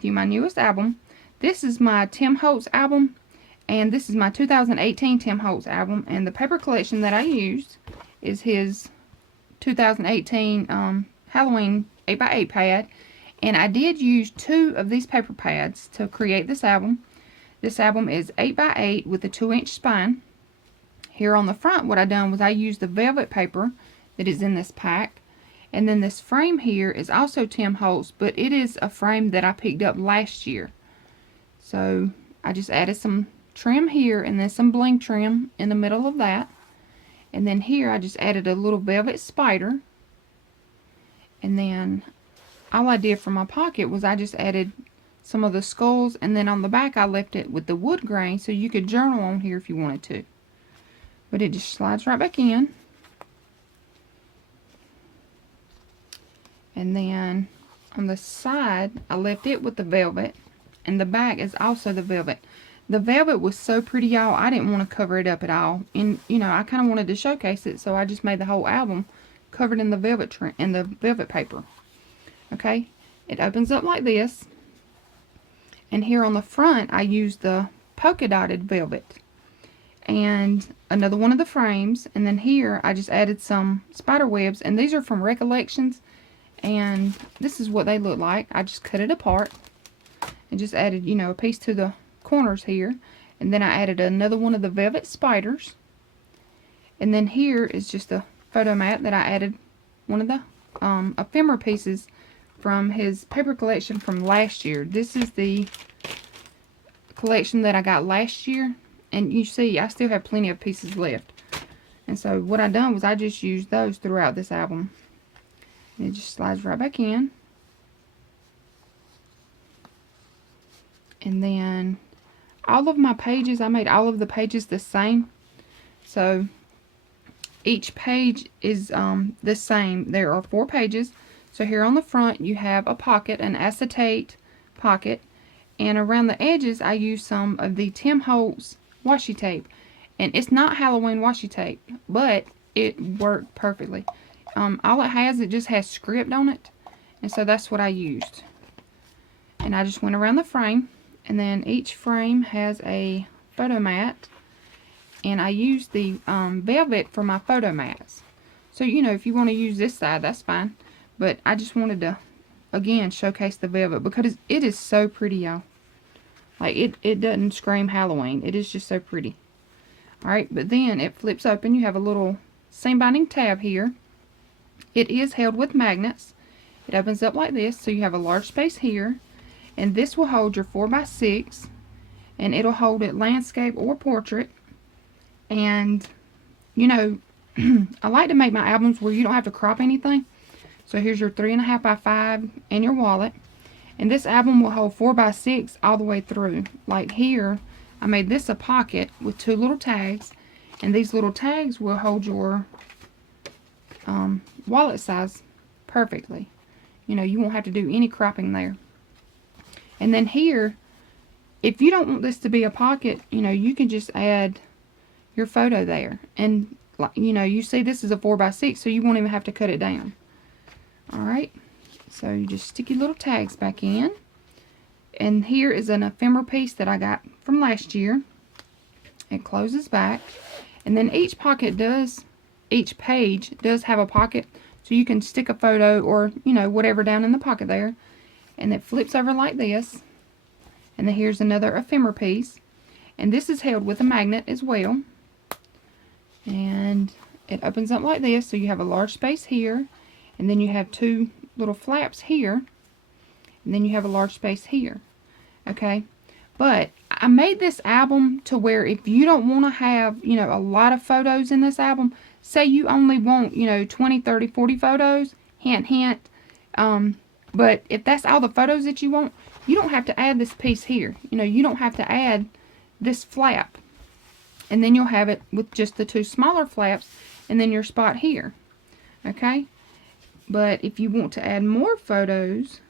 with you my newest album. This is my Tim Holtz album, and this is my 2018 Tim Holtz album, and the paper collection that I used is his 2018 Halloween 8x8 pad, and I did use 2 of these paper pads to create this album. This album is 8x8 with a 2-inch spine. Here on the front, what I done was I used the velvet paper that is in this pack, and then this frame here is also Tim Holtz, but it is a frame that I picked up last year. So I just added some trim here and then some bling trim in the middle of that. And then here I just added a little velvet spider. And then all I did for my pocket was I just added some of the skulls, and then on the back I left it with the wood grain so you could journal on here if you wanted to. But it just slides right back in. And then on the side I left it with the velvet, and the back is also the velvet. The velvet was so pretty, y'all, I didn't want to cover it up at all. And you know, I kind of wanted to showcase it, so I just made the whole album covered in the velvet paper. Okay, it opens up like this, and here on the front I used the polka dotted velvet and another one of the frames, and then here I just added some spider webs, and these are from Recollections, and this is what they look like. I just cut it apart and just added, you know, a piece to the corners here, and then I added another one of the velvet spiders, and then here is just a photo mat that I added one of the ephemera pieces from his paper collection from last year. This is the collection that I got last year, and you see I still have plenty of pieces left. And so what I done was I just used those throughout this album. And it just slides right back in. And then all of my pages, I made all of the pages the same. So each page is the same. There are 4 pages. So here on the front you have a pocket, an acetate pocket, and around the edges I used some of the Tim Holtz washi tape. And it's not Halloween washi tape, but it worked perfectly. All it has, it just has script on it, and so that's what I used. And I just went around the frame, and then each frame has a photo mat, and I used the velvet for my photo mats. So you know, if you want to use this side, that's fine, but I just wanted to again showcase the velvet because it is so pretty, y'all. Like it doesn't scream Halloween. It is just so pretty. Alright, but then it flips open. You have a little seam binding tab here. It is held with magnets. It opens up like this, so you have a large space here, and this will hold your 4x6, and it'll hold it landscape or portrait. And you know, I like to make my albums where you don't have to crop anything. So here's your 3.5x5 and your wallet, and this album will hold 4x6 all the way through. Like here I made this a pocket with 2 little tags, and these little tags will hold your wallet size perfectly. You know, you won't have to do any cropping there. And then here, if you don't want this to be a pocket, you know, you can just add your photo there. And you know, you see this is a 4x6, so you won't even have to cut it down. Alright, so you just stick your little tags back in. And here is an ephemera piece that I got from last year. It closes back, and then each page does have a pocket, so you can stick a photo or, you know, whatever down in the pocket there. And it flips over like this. And then here's another ephemera piece, and this is held with a magnet as well. And it opens up like this, so you have a large space here, and then you have 2 little flaps here, and then you have a large space here. Okay, but I made this album to where if you don't want to have, you know, a lot of photos in this album, say you only want, you know, 20, 30, 40 photos, hint, hint, but if that's all the photos that you want, you don't have to add this piece here. You know, you don't have to add this flap. And then you'll have it with just the 2 smaller flaps, and then your spot here. Okay? But if you want to add more photos,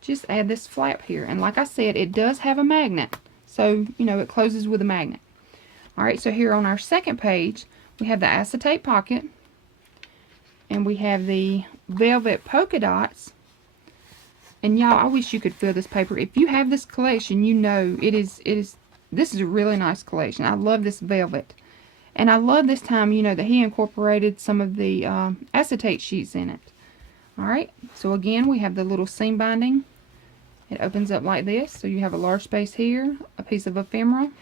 just add this flap here. And like I said, it does have a magnet. So, you know, it closes with a magnet. Alright, so here on our second page, we have the acetate pocket, and we have the velvet polka dots, And y'all, I wish you could feel this paper. If you have this collection, you know this is a really nice collection. I love this velvet. And I love this time, you know, that he incorporated some of the acetate sheets in it. Alright, so again, we have the little seam binding. It opens up like this. So you have a large space here, a piece of ephemera.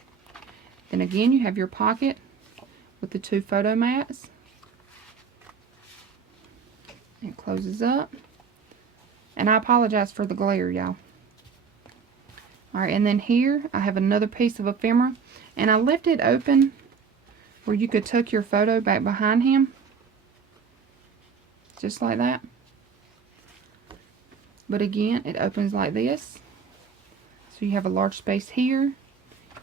Then again, you have your pocket with the 2 photo mats. It closes up. And I apologize for the glare, y'all. Alright, and then here, I have another piece of ephemera. And I left it open where you could tuck your photo back behind him. Just like that. But again, it opens like this. So you have a large space here,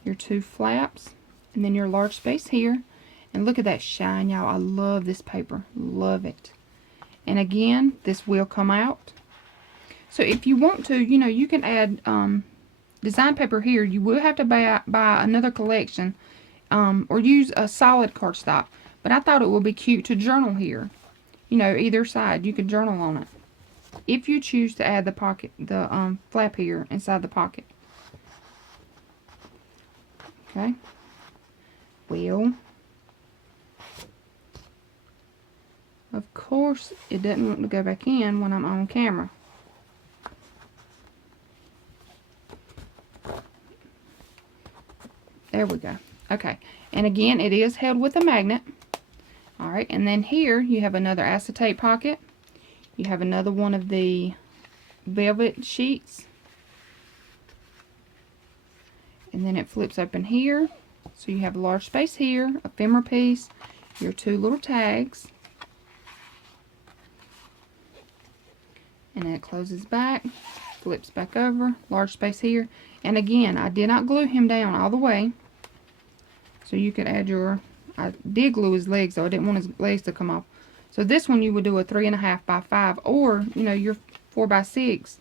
your 2 flaps, and then your large space here. And look at that shine, y'all. I love this paper. Love it. And again, this will come out. So if you want to, you know, you can add design paper here. You will have to buy another collection. Or use a solid cardstock. But I thought it would be cute to journal here. You know, either side. You could journal on it. If you choose to add the pocket, the flap here inside the pocket. Okay. Well, of course, it doesn't want to go back in when I'm on camera. There we go. Okay, and again, it is held with a magnet. Alright, and then here you have another acetate pocket. You have another one of the velvet sheets. And then it flips open here. So you have a large space here, ephemera piece, your 2 little tags. And then it closes back, flips back over, large space here. And again, I did not glue him down all the way. So you could add your, I did glue his legs though, I didn't want his legs to come off. So this one you would do a 3.5 by 5, or, you know, your 4 by 6.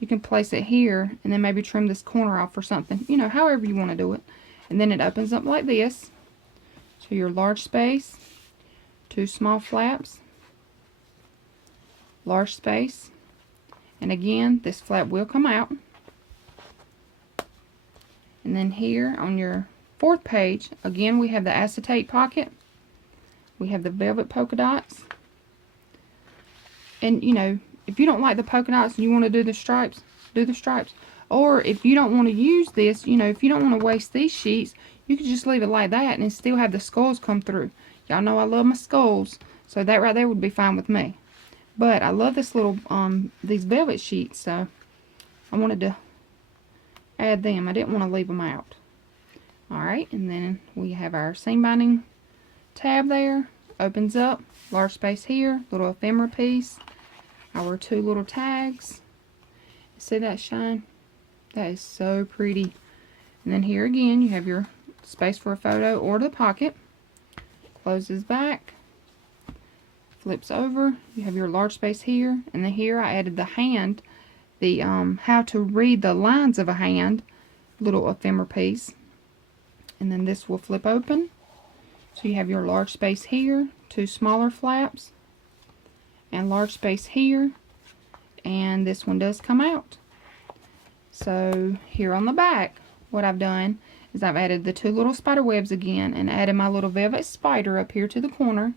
You can place it here and then maybe trim this corner off or something. You know, however you want to do it. And then it opens up like this. So your large space, 2 small flaps, large space. And again, this flap will come out. And then here on your 4th page, again we have the acetate pocket. We have the velvet polka dots. And you know, if you don't like the polka dots and you want to do the stripes, do the stripes. Or if you don't want to use this, you know, if you don't want to waste these sheets, you can just leave it like that and still have the skulls come through. Y'all know I love my skulls, so that right there would be fine with me. But I love this little, these velvet sheets, so I wanted to add them. I didn't want to leave them out. Alright, and then we have our seam binding tab there. Opens up, large space here, little ephemera piece, our 2 little tags. See that shine? That is so pretty. And then here again, you have your space for a photo or the pocket. Closes back. Flips over. You have your large space here. And then here I added the hand. The how to read the lines of a hand. Little ephemera piece. And then this will flip open. So you have your large space here. 2 smaller flaps. And large space here. And this one does come out. So here on the back, what I've done is I've added the 2 little spider webs again and added my little velvet spider up here to the corner.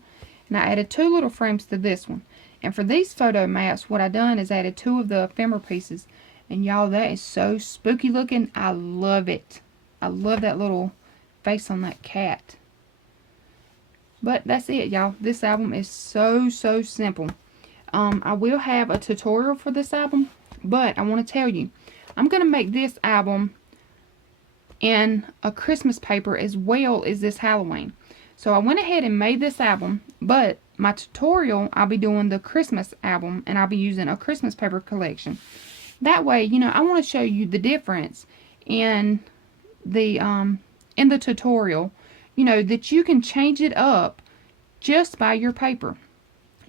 And I added 2 little frames to this one. And for these photo mats, what I done is added 2 of the ephemera pieces. And y'all, that is so spooky looking. I love it. I love that little face on that cat. But that's it, y'all. This album is so simple. I will have a tutorial for this album, but I want to tell you, I'm going to make this album in a Christmas paper as well as this Halloween. So I went ahead and made this album, but my tutorial, I'll be doing the Christmas album, and I'll be using a Christmas paper collection. That way, you know, I want to show you the difference in the tutorial, you know, that you can change it up just by your paper.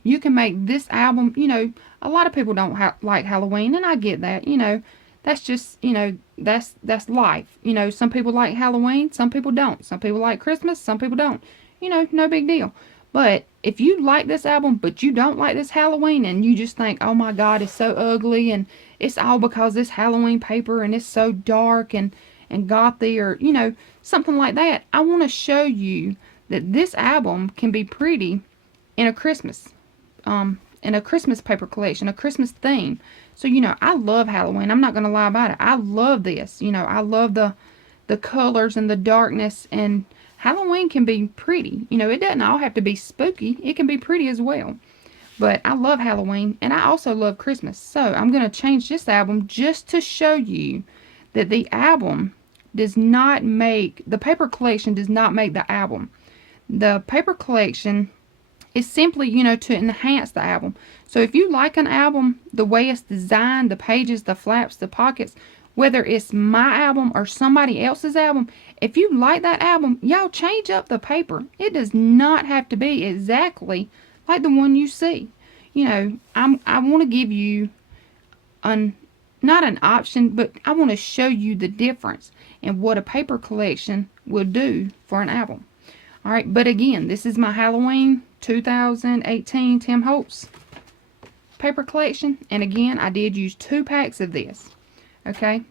You can make this album, you know, a lot of people don't like Halloween, and I get that, you know, that's just, you know, that's life. You know, some people like Halloween, some people don't. Some people like Christmas, some people don't. You know, no big deal. But if you like this album, but you don't like this Halloween, and you just think, oh my God, it's so ugly, and it's all because this Halloween paper, and it's so dark and gothy, or, you know, something like that, I want to show you that this album can be pretty in a Christmas paper collection, a Christmas theme. So, you know, I love Halloween. I'm not going to lie about it. I love this. You know, I love the colors and the darkness, and Halloween can be pretty. You know, it doesn't all have to be spooky. It can be pretty as well. But I love Halloween, and I also love Christmas. So I'm going to change this album just to show you that the album does not make, the paper collection does not make the album. The paper collection is simply, you know, to enhance the album. So if you like an album, the way it's designed, the pages, the flaps, the pockets, whether it's my album or somebody else's album, if you like that album, y'all change up the paper. It does not have to be exactly like the one you see. You know, I want to give you not an option, but I want to show you the difference in what a paper collection will do for an album. Alright, but again, this is my Halloween 2018 Tim Holtz paper collection. And again, I did use 2 packs of this. Okay,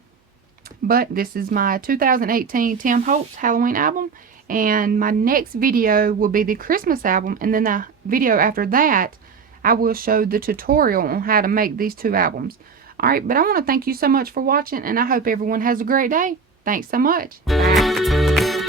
but this is my 2018 Tim Holtz Halloween album, and my next video will be the Christmas album, and then the video after that I will show the tutorial on how to make these 2 albums. Alright, but I want to thank you so much for watching, and I hope everyone has a great day. Thanks so much. Bye.